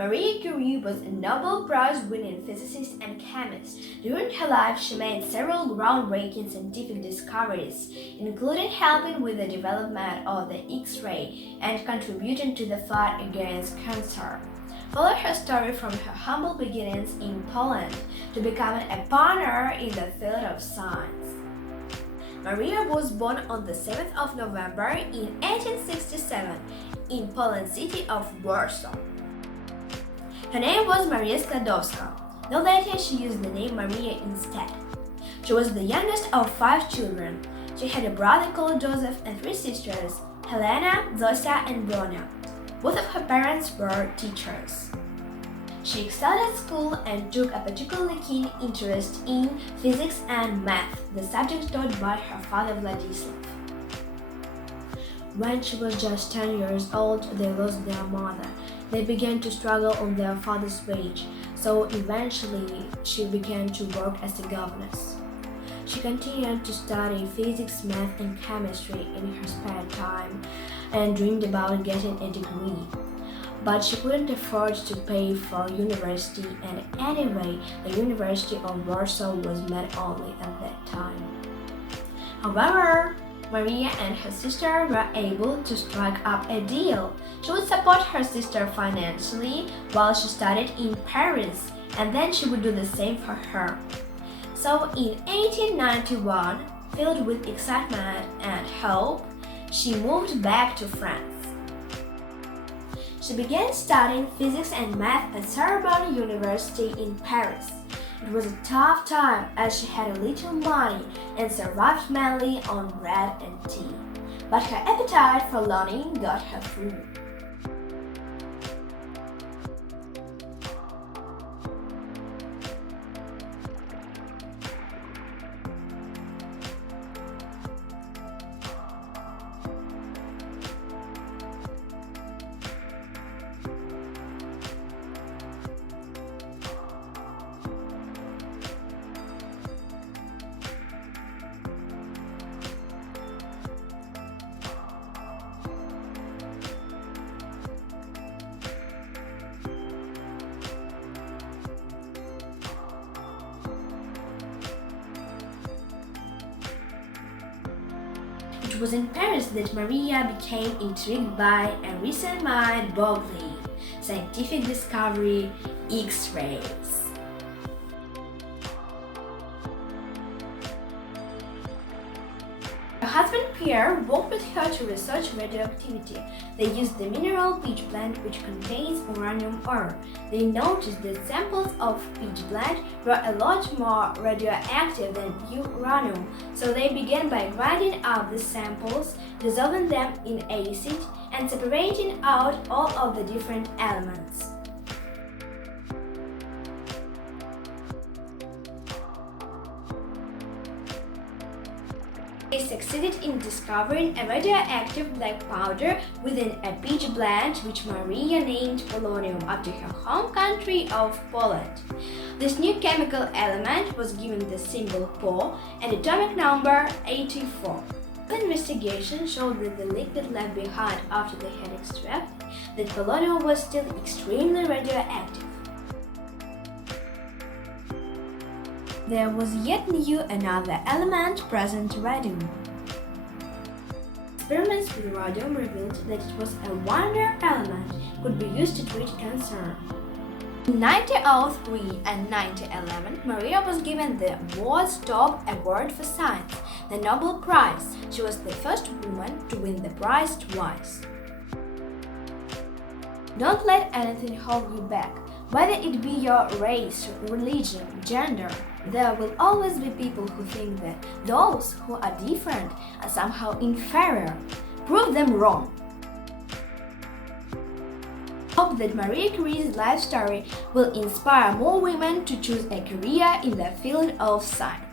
Marie Curie was a Nobel Prize-winning physicist and chemist. During her life, she made several groundbreaking scientific discoveries, including helping with the development of the X-ray and contributing to the fight against cancer. Follow her story from her humble beginnings in Poland to becoming a pioneer in the field of science. Maria was born on the 7th of November in 1867 in Poland's city of Warsaw. Her name was Maria Skłodowska, though later she used the name Maria instead. She was the youngest of 5 children. She had a brother called Joseph and 3 sisters, Helena, Zosia, and Bronia. Both of her parents were teachers. She excelled at school and took a particularly keen interest in physics and math, the subjects taught by her father Vladislav. When she was just 10 years old, they lost their mother. They began to struggle on their father's wage, so eventually she began to work as a governess. She continued to study physics, math, and chemistry in her spare time and dreamed about getting a degree. But she couldn't afford to pay for university, and anyway, the University of Warsaw was met only at that time. However, Maria and her sister were able to strike up a deal. She would support her sister financially while she studied in Paris, and then she would do the same for her. So in 1891, filled with excitement and hope, she moved back to France. She began studying physics and math at Sorbonne University in Paris. It was a tough time as she had a little money and survived mainly on bread and tea. But her appetite for learning got her through. It was in Paris that Maria became intrigued by a recent mind-boggling scientific discovery: X-rays. Her husband Pierre worked with her to research radioactivity. They used the mineral pitch blende, which contains uranium ore. They noticed that samples of pitch blende were a lot more radioactive than uranium, so they began by grinding up the samples, dissolving them in acid, and separating out all of the different elements. They succeeded in discovering a radioactive black powder within a pitch blende, which Maria named polonium after her home country of Poland. This new chemical element was given the symbol Po and atomic number 84. The investigation showed that the liquid left behind after they had extracted that polonium was still extremely radioactive. There was yet another element present: radium. Experiments with radium revealed that it was a wonder element could be used to treat cancer. In 1903 and 1911, Maria was given the world's top award for science, the Nobel Prize. She was the first woman to win the prize twice. Don't let anything hold you back. Whether it be your race, religion, gender, there will always be people who think that those who are different are somehow inferior. Prove them wrong. Hope that Marie Curie's life story will inspire more women to choose a career in the field of science.